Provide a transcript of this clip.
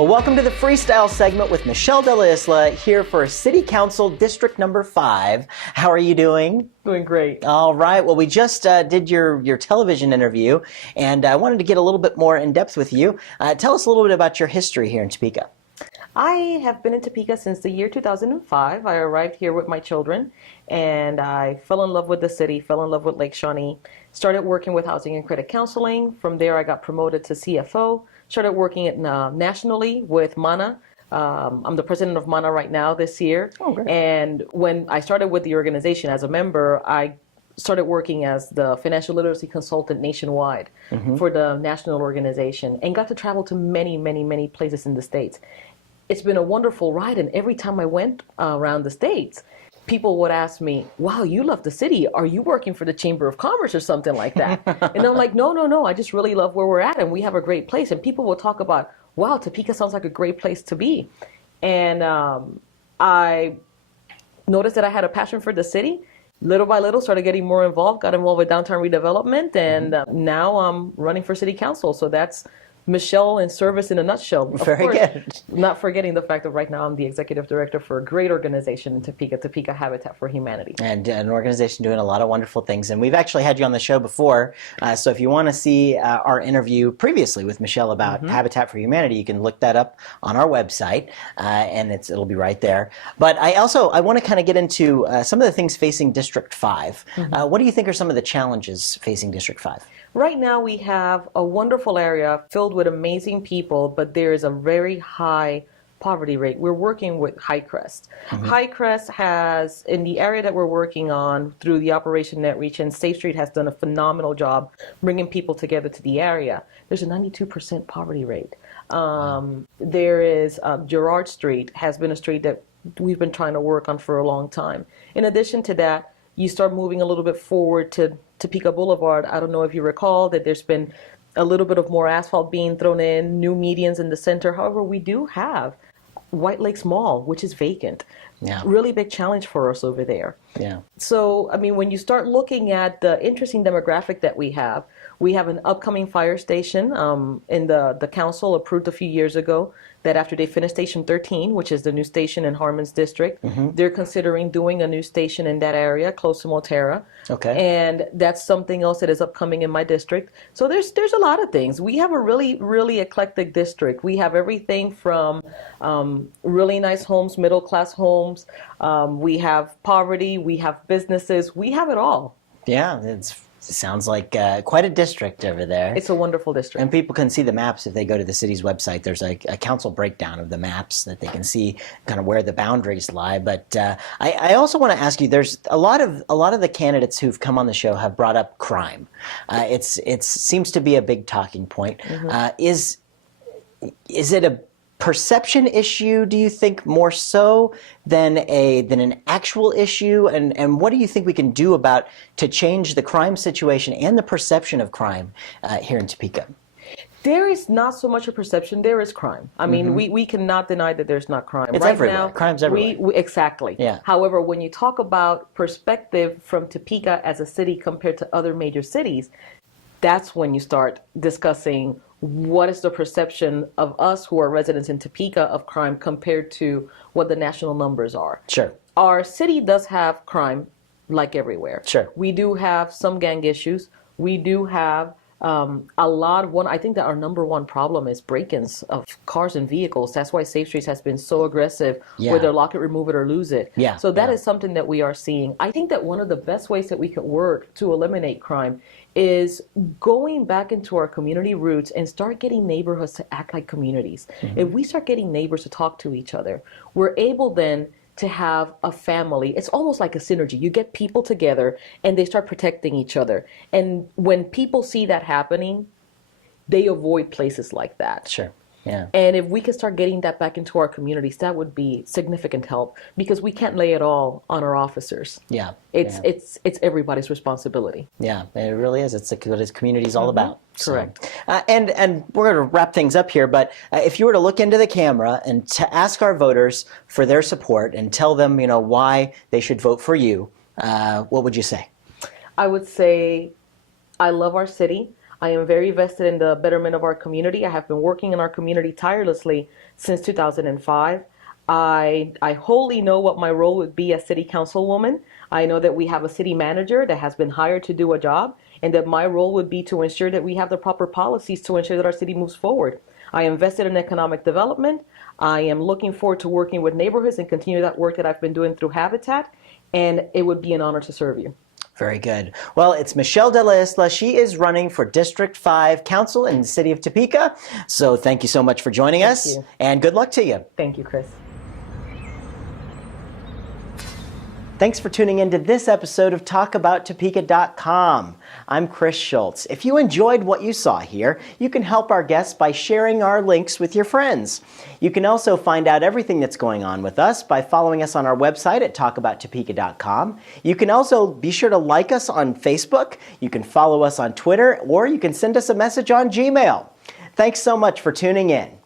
Well, welcome to the Freestyle segment with Michelle De La Isla here for City Council District number 5. How are you doing? Doing great. All right. Well, we just did your television interview, and I wanted to get a little bit more in depth with you. Tell us a little bit about your history here in Topeka. I have been in Topeka since the year 2005. I arrived here with my children, and I fell in love with the city, fell in love with Lake Shawnee, started working with housing and credit counseling. From there, I got promoted to CFO, started working at, nationally with MANA. I'm the president of MANA right now this year. Oh, great. And when I started with the organization as a member, I started working as the financial literacy consultant nationwide for the national organization and got to travel to many, many, many places in the States. It's been a wonderful ride, and every time I went around the States, people would ask me, wow, you love the city. Are you working for the Chamber of Commerce or something like that? And I'm like, no, I just really love where we're at, and we have a great place. And people will talk about, wow, Topeka sounds like a great place to be. And I noticed that I had a passion for the city. Little by little, started getting more involved, got involved with downtown redevelopment, and now I'm running for city council. So that's Michelle in service in a nutshell. Very good. Not forgetting the fact that right now I'm the executive director for a great organization in Topeka, Topeka Habitat for Humanity. And an organization doing a lot of wonderful things. And we've actually had you on the show before. So if you want to see our interview previously with Michelle about Habitat for Humanity, you can look that up on our website, and it'll be right there. But I want to kind of get into some of the things facing District 5. What do you think are some of the challenges facing District 5? Right now we have a wonderful area filled with amazing people, but there is a very high poverty rate. We're working with Highcrest. Highcrest has, in the area that we're working on through the Operation Net Reach, and Safe Street has done a phenomenal job bringing people together to the area. There's a 92% poverty rate. There is Girard Street has been a street that we've been trying to work on for a long time. In addition to that, you start moving a little bit forward to Topeka Boulevard. I don't know if you recall that there's been a little bit of more asphalt being thrown in, new medians in the center. However, we do have White Lakes Mall, which is vacant. Yeah. Really big challenge for us over there. Yeah. So, I mean, when you start looking at the interesting demographic that we have an upcoming fire station in the council approved a few years ago that after they finish Station 13, which is the new station in Harmon's district, they're considering doing a new station in that area close to Moterra. Okay. And that's something else that is upcoming in my district. So there's a lot of things. We have a really, really eclectic district. We have everything from really nice homes, middle class homes. We have poverty. We have businesses. We have it all. Yeah, it sounds like quite a district over there. It's a wonderful district. And people can see the maps if they go to the city's website. There's a council breakdown of the maps that they can see kind of where the boundaries lie. But I also want to ask you, there's a lot of the candidates who've come on the show have brought up crime. It seems to be a big talking point. Is it a perception issue, do you think, more so than an actual issue? And what do you think we can do to change the crime situation and the perception of crime here in Topeka? There is not so much a perception. There is crime. I mean, we cannot deny that there's not crime. It's right everywhere. Now, crime's everywhere. Exactly. Yeah. However, when you talk about perspective from Topeka as a city compared to other major cities, that's when you start discussing what is the perception of us who are residents in Topeka of crime compared to what the national numbers are. Sure. Our city does have crime like everywhere. Sure. We do have some gang issues. We do have a lot of I think that our number one problem is break-ins of cars and vehicles. That's why Safe Streets has been so aggressive with their lock it, remove it, or lose it. Yeah. So that is something that we are seeing. I think that one of the best ways that we could work to eliminate crime is going back into our community roots and start getting neighborhoods to act like communities. If we start getting neighbors to talk to each other, we're able then to have a family. It's almost like a synergy. You get people together and they start protecting each other. And when people see that happening, they avoid places like that. Sure. Yeah. And if we could start getting that back into our communities, that would be significant help, because we can't lay it all on our officers. Yeah. It's everybody's responsibility. Yeah, it really is. It's what this community is all about. Correct. So, and we're going to wrap things up here, but if you were to look into the camera and to ask our voters for their support and tell them, why they should vote for you, what would you say? I would say, I love our city. I am very vested in the betterment of our community. I have been working in our community tirelessly since 2005. I wholly know what my role would be as city councilwoman. I know that we have a city manager that has been hired to do a job, and that my role would be to ensure that we have the proper policies to ensure that our city moves forward. I am invested in economic development. I am looking forward to working with neighborhoods and continue that work that I've been doing through Habitat, and it would be an honor to serve you. Very good. Well, it's Michelle De La Isla. She is running for District 5 Council in the city of Topeka. So thank you so much for joining us, you. and good luck to you. Thank you, Chris. Thanks for tuning in to this episode of TalkAboutTopeka.com. I'm Chris Schultz. If you enjoyed what you saw here, you can help our guests by sharing our links with your friends. You can also find out everything that's going on with us by following us on our website at TalkAboutTopeka.com. You can also be sure to like us on Facebook, you can follow us on Twitter, or you can send us a message on Gmail. Thanks so much for tuning in.